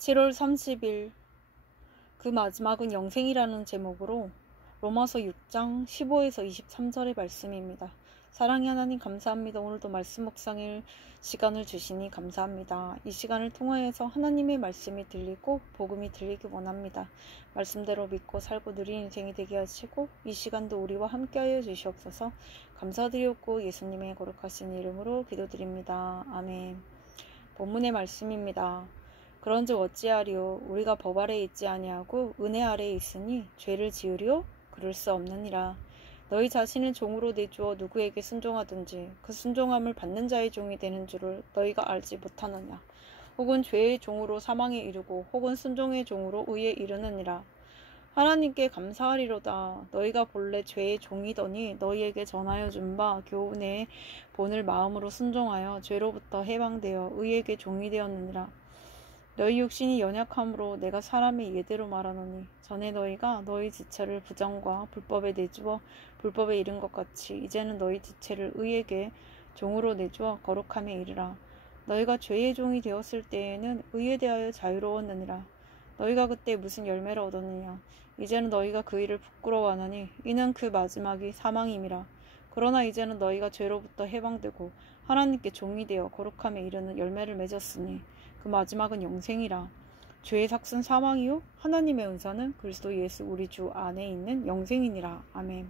7월 30일 그 마지막은 영생이라는 제목으로 로마서 6장 15에서 23절의 말씀입니다. 사랑의 하나님 감사합니다. 오늘도 말씀 묵상일 시간을 주시니 감사합니다. 이 시간을 통하여서 하나님의 말씀이 들리고 복음이 들리기 원합니다. 말씀대로 믿고 살고 누린 인생이 되게 하시고 이 시간도 우리와 함께하여 주시옵소서. 감사드리옵고 예수님의 거룩하신 이름으로 기도드립니다. 아멘. 본문의 말씀입니다. 그런즉 어찌하리요? 우리가 법 아래에 있지 아니하고 은혜 아래에 있으니 죄를 지으리요? 그럴 수 없느니라. 너희 자신을 종으로 내주어 누구에게 순종하든지 그 순종함을 받는 자의 종이 되는 줄을 너희가 알지 못하느냐? 혹은 죄의 종으로 사망에 이르고 혹은 순종의 종으로 의에 이르느니라. 하나님께 감사하리로다. 너희가 본래 죄의 종이더니 너희에게 전하여 준 바 교훈의 본을 마음으로 순종하여 죄로부터 해방되어 의에게 종이 되었느니라. 너희 육신이 연약함으로 내가 사람의 예대로 말하노니 전에 너희가 너희 지체를 부정과 불법에 내주어 불법에 이른 것 같이 이제는 너희 지체를 의에게 종으로 내주어 거룩함에 이르라. 너희가 죄의 종이 되었을 때에는 의에 대하여 자유로웠느니라. 너희가 그때 무슨 열매를 얻었느냐? 이제는 너희가 그 일을 부끄러워하느니 이는 그 마지막이 사망임이라. 그러나 이제는 너희가 죄로부터 해방되고 하나님께 종이 되어 거룩함에 이르는 열매를 맺었으니 그 마지막은 영생이라. 죄의 삭은 사망이요 하나님의 은사는 그리스도 예수 우리 주 안에 있는 영생이니라. 아멘.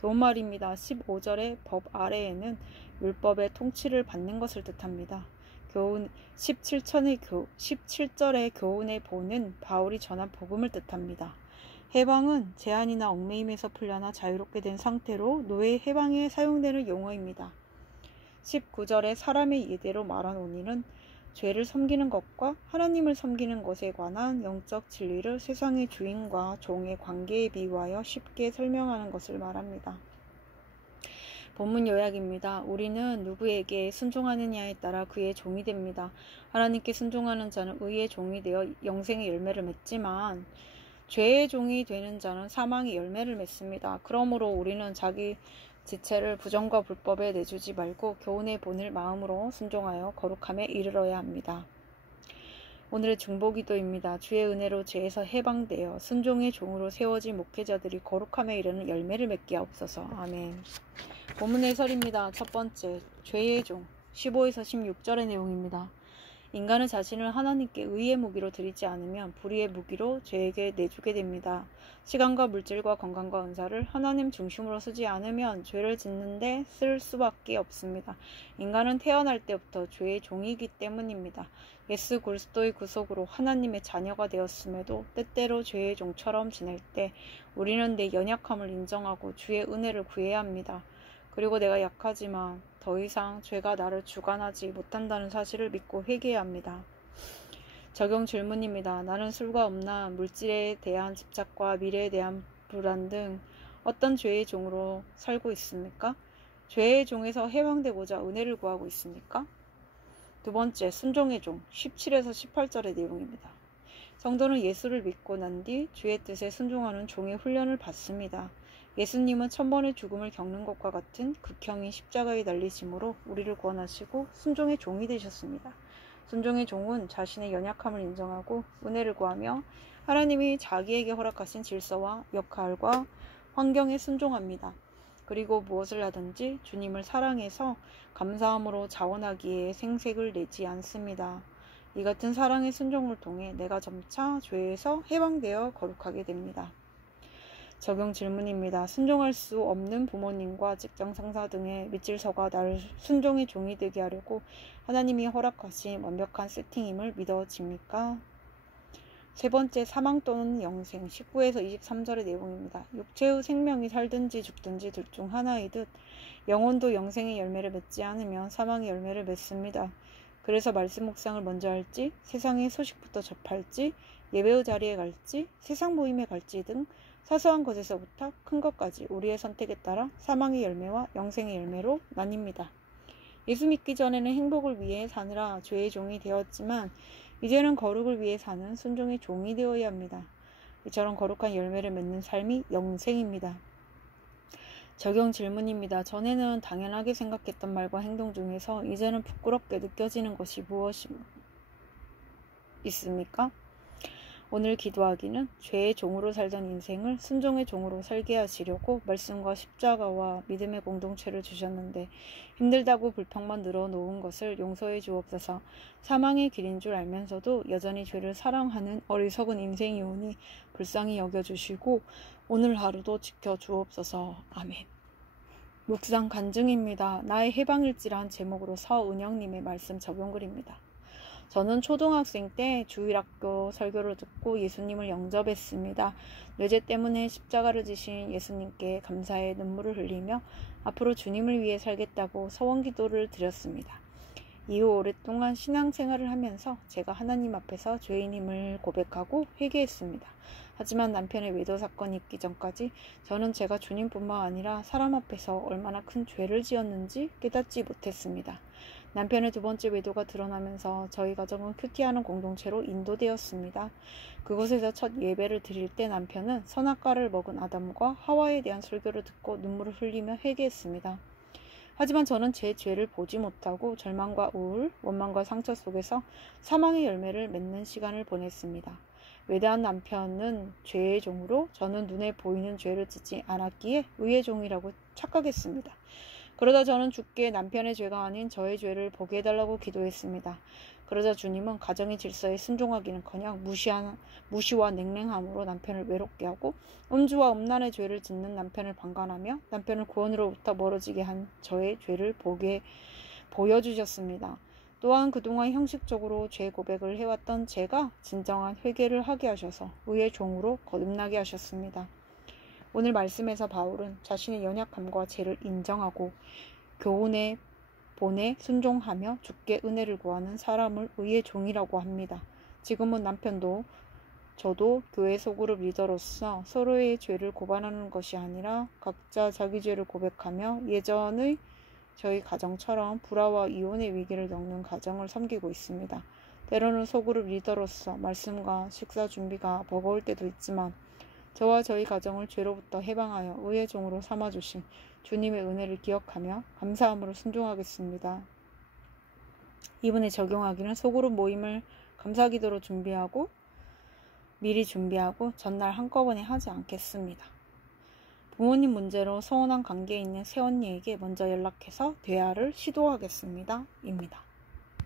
도움말입니다. 15절의 법 아래에는 율법의 통치를 받는 것을 뜻합니다. 교훈 17절의 교훈의 본은 바울이 전한 복음을 뜻합니다. 해방은 제한이나 얽매임에서 풀려나 자유롭게 된 상태로 노예 해방에 사용되는 용어입니다. 19절의 사람의 예대로 말하노니는 죄를 섬기는 것과 하나님을 섬기는 것에 관한 영적 진리를 세상의 주인과 종의 관계에 비유하여 쉽게 설명하는 것을 말합니다. 본문 요약입니다. 우리는 누구에게 순종하느냐에 따라 그의 종이 됩니다. 하나님께 순종하는 자는 의의 종이 되어 영생의 열매를 맺지만 죄의 종이 되는 자는 사망의 열매를 맺습니다. 그러므로 우리는 자기 지체를 부정과 불법에 내주지 말고 교훈의 본을 마음으로 순종하여 거룩함에 이르러야 합니다. 오늘의 중보기도입니다. 주의 은혜로 죄에서 해방되어 순종의 종으로 세워진 목회자들이 거룩함에 이르는 열매를 맺게 하옵소서. 아멘. 본문 해설입니다. 첫 번째, 죄의 종 15에서 16절의 내용입니다. 인간은 자신을 하나님께 의의 무기로 드리지 않으면 불의의 무기로 죄에게 내주게 됩니다. 시간과 물질과 건강과 은사를 하나님 중심으로 쓰지 않으면 죄를 짓는데 쓸 수밖에 없습니다. 인간은 태어날 때부터 죄의 종이기 때문입니다. 예수 그리스도의 구속으로 하나님의 자녀가 되었음에도 때때로 죄의 종처럼 지낼 때 우리는 내 연약함을 인정하고 주의 은혜를 구해야 합니다. 그리고 내가 약하지만 더 이상 죄가 나를 주관하지 못한다는 사실을 믿고 회개해야 합니다. 적용 질문입니다. 나는 술과 음란, 물질에 대한 집착과 미래에 대한 불안 등 어떤 죄의 종으로 살고 있습니까? 죄의 종에서 해방되고자 은혜를 구하고 있습니까? 두 번째, 순종의 종 17에서 18절의 내용입니다. 성도는 예수를 믿고 난 뒤 주의 뜻에 순종하는 종의 훈련을 받습니다. 예수님은 천번의 죽음을 겪는 것과 같은 극형인 십자가에 달리심으로 우리를 구원하시고 순종의 종이 되셨습니다. 순종의 종은 자신의 연약함을 인정하고 은혜를 구하며 하나님이 자기에게 허락하신 질서와 역할과 환경에 순종합니다. 그리고 무엇을 하든지 주님을 사랑해서 감사함으로 자원하기에 생색을 내지 않습니다. 이 같은 사랑의 순종을 통해 내가 점차 죄에서 해방되어 거룩하게 됩니다. 적용 질문입니다. 순종할 수 없는 부모님과 직장 상사 등의 밑질서가 나를 순종의 종이 되게 하려고 하나님이 허락하신 완벽한 세팅임을 믿어집니까? 세 번째, 사망 또는 영생 19에서 23절의 내용입니다. 육체의 생명이 살든지 죽든지 둘 중 하나이듯 영혼도 영생의 열매를 맺지 않으면 사망의 열매를 맺습니다. 그래서 말씀 묵상을 먼저 할지, 세상의 소식부터 접할지, 예배의 자리에 갈지, 세상 모임에 갈지 등 사소한 것에서부터 큰 것까지 우리의 선택에 따라 사망의 열매와 영생의 열매로 나뉩니다. 예수 믿기 전에는 행복을 위해 사느라 죄의 종이 되었지만 이제는 거룩을 위해 사는 순종의 종이 되어야 합니다. 이처럼 거룩한 열매를 맺는 삶이 영생입니다. 적용 질문입니다. 전에는 당연하게 생각했던 말과 행동 중에서 이제는 부끄럽게 느껴지는 것이 무엇입니까? 있습니까? 오늘 기도하기는 죄의 종으로 살던 인생을 순종의 종으로 살게 하시려고 말씀과 십자가와 믿음의 공동체를 주셨는데 힘들다고 불평만 늘어놓은 것을 용서해 주옵소서. 사망의 길인 줄 알면서도 여전히 죄를 사랑하는 어리석은 인생이오니 불쌍히 여겨주시고 오늘 하루도 지켜주옵소서. 아멘. 묵상 간증입니다. 나의 해방일지란 제목으로 서은영님의 말씀 적용글입니다. 저는 초등학생 때 주일학교 설교를 듣고 예수님을 영접했습니다. 뇌죄 때문에 십자가를 지신 예수님께 감사의 눈물을 흘리며 앞으로 주님을 위해 살겠다고 서원기도를 드렸습니다. 이후 오랫동안 신앙생활을 하면서 제가 하나님 앞에서 죄인임을 고백하고 회개했습니다. 하지만 남편의 외도 사건이 있기 전까지 저는 제가 주님뿐만 아니라 사람 앞에서 얼마나 큰 죄를 지었는지 깨닫지 못했습니다. 남편의 두 번째 외도가 드러나면서 저희 가정은 큐티하는 공동체로 인도되었습니다. 그곳에서 첫 예배를 드릴 때 남편은 선악과를 먹은 아담과 하와에 대한 설교를 듣고 눈물을 흘리며 회개했습니다. 하지만 저는 제 죄를 보지 못하고 절망과 우울, 원망과 상처 속에서 사망의 열매를 맺는 시간을 보냈습니다. 외대한 남편은 죄의 종으로 저는 눈에 보이는 죄를 짓지 않았기에 의의 종이라고 착각했습니다. 그러다 저는 주께 남편의 죄가 아닌 저의 죄를 보게 해달라고 기도했습니다. 그러자 주님은 가정의 질서에 순종하기는커녕 무시와 냉랭함으로 남편을 외롭게 하고 음주와 음란의 죄를 짓는 남편을 방관하며 남편을 구원으로부터 멀어지게 한 저의 죄를 보여주셨습니다. 또한 그동안 형식적으로 죄 고백을 해왔던 제가 진정한 회개를 하게 하셔서 의의 종으로 거듭나게 하셨습니다. 오늘 말씀에서 바울은 자신의 연약함과 죄를 인정하고 교훈의 본에 순종하며 주께 은혜를 구하는 사람을 의의 종이라고 합니다. 지금은 남편도 저도 교회 소그룹 리더로서 서로의 죄를 고발하는 것이 아니라 각자 자기 죄를 고백하며 예전의 저희 가정처럼 불화와 이혼의 위기를 겪는 가정을 섬기고 있습니다. 때로는 소그룹 리더로서 말씀과 식사 준비가 버거울 때도 있지만 저와 저희 가정을 죄로부터 해방하여 의의 종으로 삼아주신 주님의 은혜를 기억하며 감사함으로 순종하겠습니다. 이번에 적용하기는 소그룹 모임을 감사기도로 미리 준비하고 전날 한꺼번에 하지 않겠습니다. 부모님 문제로 서운한 관계에 있는 새언니에게 먼저 연락해서 대화를 시도하겠습니다. 입니다.